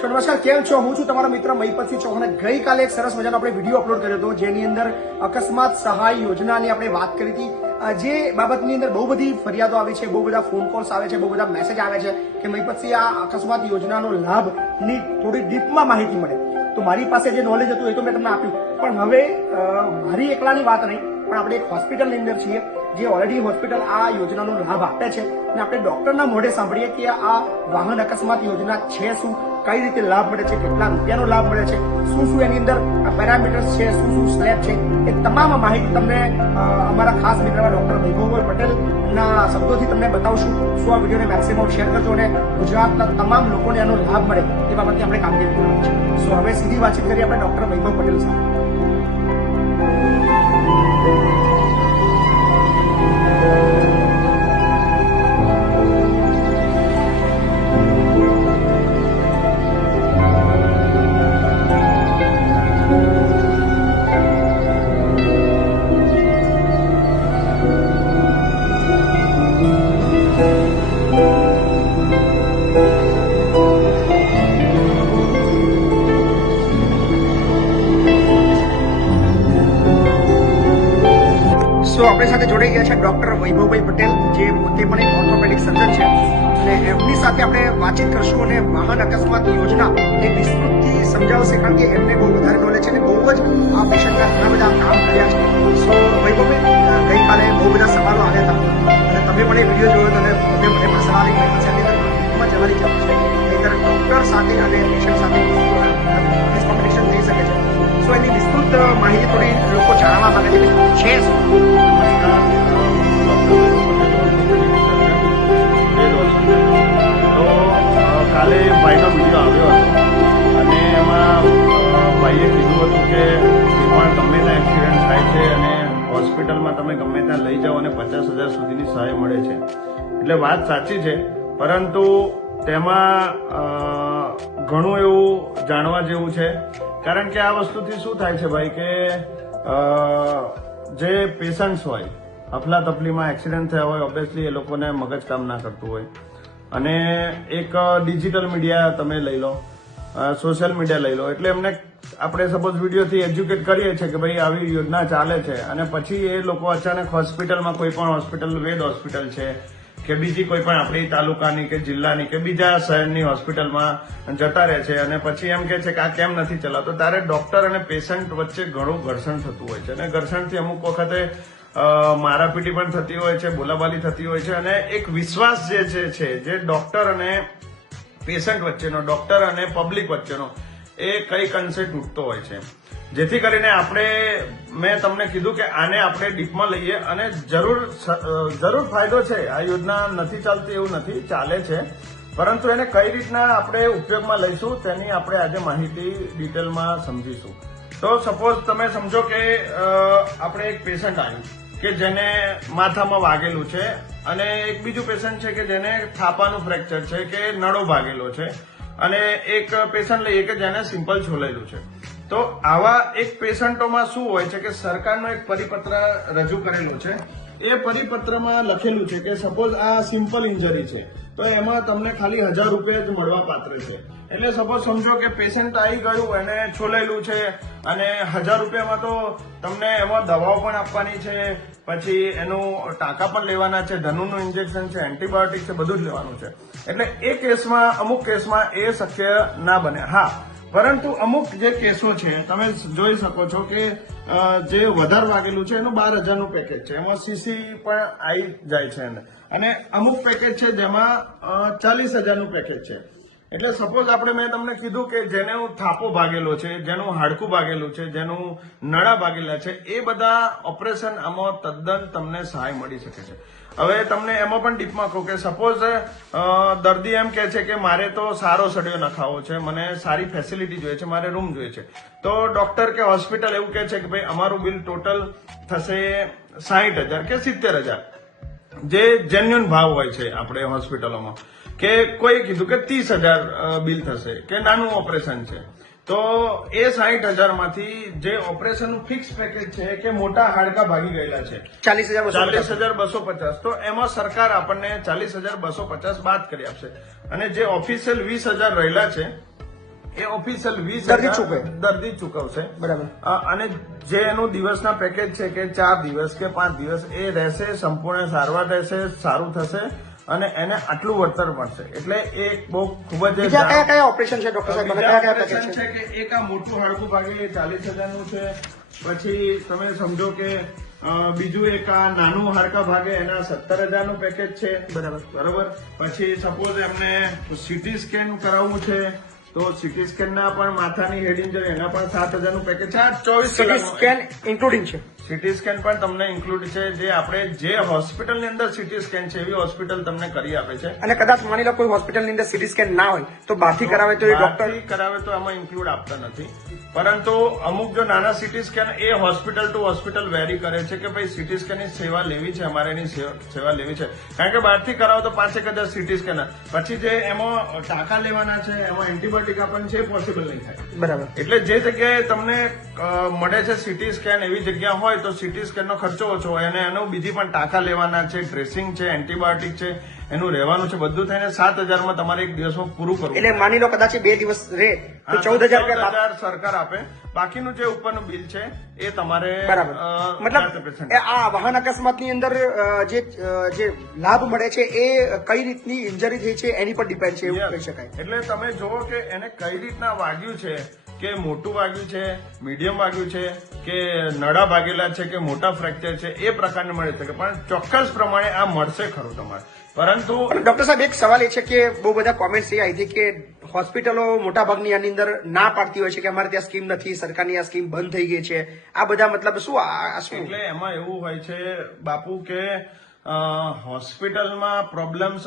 તો નમસ્કાર, કેમ છો? હું છું તમારો મિત્ર મહીપતસિંહ ચૌહાણ ગઈકાલે એક સરસ મજાનો આપણે વીડિયો અપલોડ કર્યો હતો, જેની અંદર અકસ્માત સહાય યોજનાની આપણે વાત કરી હતી. જે બાબતની અંદર બહુ બધી ફરિયાદો આવી છે, બહુ બધા ફોન કોલ્સ આવે છે, બહુ બધા મેસેજ આવે છે કે મહીપતસિંહ, આ અકસ્માત યોજનાનો લાભની થોડી ડીપમાં માહિતી મળે. તો મારી પાસે જે નોલેજ હતું એ તો મેં તમને આપ્યું. પણ હવે મારી એકલાની વાત નહીં, પણ આપણે એક હોસ્પિટલની અંદર છીએ. જે ઓલરેડી હોસ્પિટલ આ યોજનાનો લાભ આપે છે. અને આપણે ડોક્ટરના મોઢે સાંભળીએ કે આ વાહન અકસ્માત યોજના છે શું? કઈ રીતે લાભ મળે છે? કેટલા રૂપિયાનો લાભ મળે છે? શું શું એની અંદર પેરામીટર્સ છે? શું શું સ્લેબ છે? એ તમામ માહિતી તમને અમારા ખાસ મિત્ર ડોક્ટર વૈભવભાઈ પટેલના શબ્દોથી તમને બતાવશું. શું આ વિડીયોને મેક્સિમમ શેર કરજો અને ગુજરાતના તમામ લોકોને આનો લાભ મળે એ બાબતે આપણે કામગીરી કરવાની છે. સો હવે સીધી વાતચીત કરીએ આપણે ડોક્ટર વૈભવ પટેલ સાથે. આપણી સાથે જોડાઈ ગયા છે ડોક્ટર વૈભવભાઈ પટેલ, જે પોતે પણ એક ઓર્થોપેડિક સર્જન છે. અને એમની સાથે આપણે વાતચીત કરશું અને વાહન અકસ્માત યોજના એ વિસ્તૃતથી સમજાવશે, કારણ કે એમને બહુ વધારે નોલેજ છે અને બહુ જ આ પેશન્ટના ઘણા બધા કામ કર્યા છે. સો વૈભવભાઈ ગઈકાલે બહુ બધા સવાલો આવ્યા હતા. અને તમે પણ એ વીડિયો જોયો અને તમે મને પણ સવાલ એક મહિના સાથે એમાં જવાની છે. અને પચાસ હજાર સુધીની સહાય મળે છે. એટલે વાત સાચી છે, પરંતુ તેમાં ઘણું એવું જાણવા જેવું છે. કારણ કે આ વસ્તુથી શું થાય છે ભાઈ કે જે પેશન્ટ્સ હોય અફલા તફલીમાં એક્સિડન્ટ થયા હોય ઓબ્વિયસલી એ લોકોને મગજ કામ ના કરતું હોય. અને એક ડિજિટલ મીડિયા તમે લઈ લો સોશિયલ મીડિયા લઈ લો. એટલે એમને આપણે સપોઝ વિડીયોથી એજ્યુકેટ કરીએ છીએ કે ભાઈ આવી યોજના ચાલે છે. અને પછી એ લોકો અચાનક હોસ્પિટલમાં કોઈ પણ હોસ્પિટલ વેદ હોસ્પિટલ છે કે બીજી કોઈ પણ આપણી તાલુકાની કે જિલ્લાની કે બીજા શહેરની હોસ્પિટલમાં જતા રહે છે. અને પછી એમ કે છે કે આ કેમ નથી ચલાવતો? ત્યારે ડોક્ટર અને પેશન્ટ વચ્ચે ઘણું ઘર્ષણ થતું હોય છે. અને ઘર્ષણથી અમુક વખતે મારાપીટી પણ થતી હોય છે, બોલાબાલી થતી હોય છે. અને એક વિશ્વાસ જે છે જે ડોક્ટર અને પેશન્ટ વચ્ચેનો, ડોક્ટર અને પબ્લિક વચ્ચેનો, એ કઈ અંશે તૂટતો હોય છે. જેથી કરીને આપણે, મેં તમને કીધું કે આને આપણે ડીપમાં લઈએ અને જરૂર જરૂર ફાયદો છે. આ યોજના નથી ચાલતી એવું નથી, ચાલે છે. પરંતુ એને કઈ રીતના આપણે ઉપયોગમાં લઈશું તેની આપણે આજે માહિતી ડિટેલમાં સમજીશું. તો સપોઝ તમે સમજો કે આપણે એક પેશન્ટ આવ્યું. કે જેને માથામાં વાગેલું છે. અને એક બીજું પેશન્ટ છે કે જેને થાપાનું ફ્રેક્ચર છે કે નડો ભાગેલો છે. અને એક પેશન્ટ લઈએ કે જેને સિમ્પલ છોલેલું છે. તો આવા એક પેશન્ટોમાં શું હોય છે કે સરકારનો એક પરિપત્ર રજૂ કરેલો છે એ પરિપત્રમાં લખેલું છે કે સપોઝ આ સિમ્પલ ઇન્જરી છે, તો એમાં તમને ખાલી હજાર રૂપિયા જ મળવા પાત્ર છે. એટલે સપોઝ સમજો કે પેશન્ટ આવી ગયું એને છોલેલું છે અને હજાર રૂપિયામાં તો તમને એમાં દવાઓ પણ આપવાની છે, પછી એનું ટાંકા પણ લેવાના છે, ધનુનું ઇન્જેક્શન છે એન્ટીબાયોટિક છે, બધું જ લેવાનું છે. એટલે એ કેસમાં અમુક કેસમાં એ શક્ય ના બને. હા પરંતુ અમુક જે કેસો છે, તમે જોઈ શકો છો કે જે વધારે વાગેલું છે એનું બાર હજારનું પેકેજ છે. એમાં સીસી પણ આવી જાય છે. અને અમુક પેકેજ છે જેમાં ચાલીસ હજારનું પેકેજ છે. એટલે સપોઝ આપણે મેં તમને કીધું કે જેને થાપો ભાગેલો છે, જેનું હાડકું ભાગેલું છે, જેનું નળા ભાગેલા છે, એ બધા ઓપરેશન આમાં તદ્દન તમને સહાય મળી શકે છે. હવે તમને એમાં પણ ડીપમાં કહું કે સપોઝ દર્દી એમ કહે છે કે મારે તો સારો સડિયો નખાવો છે, મને સારી ફેસિલિટી જોઈએ છે, મારે રૂમ જોઈએ છે. તો ડોક્ટર કે હોસ્પિટલ એવું કહે છે કે ભાઈ, અમારું બિલ ટોટલ થશે સાહીઠ હજાર કે સિત્તેર હજાર. જે જેન્યુન ભાવ હોય છે આપણે હોસ્પિટલોમાં કે કોઈ કીધું કે ત્રીસ હજાર બિલ થશે કે નાનું ઓપરેશન છે તો એ સાહીઠ હજારમાંથી જે ઓપરેશનનું ફિક્સ પેકેજ છે કે મોટા હાડકા ભાગી ગયેલા છે. ચાલીસ હજાર ચાલીસ હજાર બસો પચાસ. તો એમાં સરકાર આપણને ચાલીસ હજાર બસો પચાસ બાદ કરી આપશે. અને જે ઓફિશિયલ વીસ હજાર રહેલા છે એ ઓફિશિયલ વીસ દર્દી ચૂકવે. દર્દી ચૂકવશે. બરાબર. અને જે એનું દિવસના પેકેજ છે કે ચાર દિવસ કે પાંચ દિવસ એ રહેશે સંપૂર્ણ સારવાર રહેશે સારું થશે અને એને આટલું વળતર મળશે. એટલે એ બહુ ખૂબ જ કયા કયા ઓપરેશન છે ડોક્ટર સાહેબ? કયા કયા છે? છે કે એક આ મોટું હાડકું ભાગે ચાલીસ હજારનું છે. પછી તમે સમજો કે બીજું એક આ નાનું હાડકા ભાગે એના સત્તર હજારનું પેકેજ છે. બરાબર. બરાબર? પછી સપોઝ એમને સીટી સ્કેન કરાવવું છે તો સિટી સ્કેન ના પણ માથાની હેડ ઇન્જરી એના પણ સાત હજારનું પેકેજ છે. આ ચોવીસ સિટી સ્કેન ઇન્ક્લુડિંગ છે. સીટી સ્કેન પણ તમને ઇન્ક્લુડ છે જે આપણે જે હોસ્પિટલની અંદર સીટી સ્કેન છે એવી હોસ્પિટલ તમને કરી આપે છે. અને કદાચ માની લો કોઈ હોસ્પિટલની અંદર સીટી સ્કેન ના હોય તો બહારથી કરાવે તો એ ડોક્ટર કરાવે તો આમાં ઇન્ક્લુડ આપતા નથી. પરંતુ અમુક જો નાના સિટી સ્કેન એ હોસ્પિટલ ટુ હોસ્પિટલ વેરી કરે છે કે ભાઈ સિટી સ્કેનની સેવા લેવી છે અમારે એની સેવા લેવી છે. કારણ કે બહારથી કરાવો તો પાંચેક હજાર સીટી સ્કેન પછી જે એમાં ટાંકા લેવાના છે એમાં એન્ટીબાયોટિકા પણ છે એ પોસિબલ નહીં થાય. બરાબર. એટલે જે જગ્યાએ તમને મળે છે સીટી સ્કેન એવી જગ્યા હોય તો સિટી સ્કેનનો ખર્ચો ઓછો હોય અને એનું બીજી પણ ટાંકા લેવાના છે ડ્રેસિંગ છે એન્ટીબાયોટિક છે એનું રહેવાનું છે. બધું થઈને સાત હજારમાં તમારે એક દિવસમાં પૂરું કરવું એટલે માની લો કદાચ બે દિવસ રહે તો ચૌદ હજાર રૂપિયા સરકાર આપે. બાકીનું જે ઉપરનું બિલ છે એ તમારે બરાબર. મતલબ આ વાહન અકસ્માતની અંદર જે જે લાભ મળે છે એ કઈ રીતની ઇન્જરી થઈ છે એની પર ડિપેન્ડ છે એવું. કહી શકાય. એટલે તમે જુઓ કે એને કઈ રીતના વાગ્યું છે કે મોટું વાગ્યું છે મીડિયમ વાગ્યું છે કે નડા ભાગેલા છે કે મોટા ફ્રેક્ચર છે એ પ્રકારને મળી શકે. પણ ચોક્કસ પ્રમાણે આ મળશે ખરું તમારે. પરંતુ ડોક્ટર સાહેબ એક સવાલ એ છે કે બહુ બધા કોમેન્ટ્સ એ આવી હતી કે હોસ્પિટલો મોટા ભાગની આની અંદર ના પાડતી હોય છે કે અમારે ત્યાં સ્કીમ નથી, સરકારની આ સ્કીમ બંધ થઈ ગઈ છે. આ બધા મતલબ શું આ શું? એટલે એમાં એવું હોય છે બાપુ કે હોસ્પિટલમાં પ્રોબ્લેમ્સ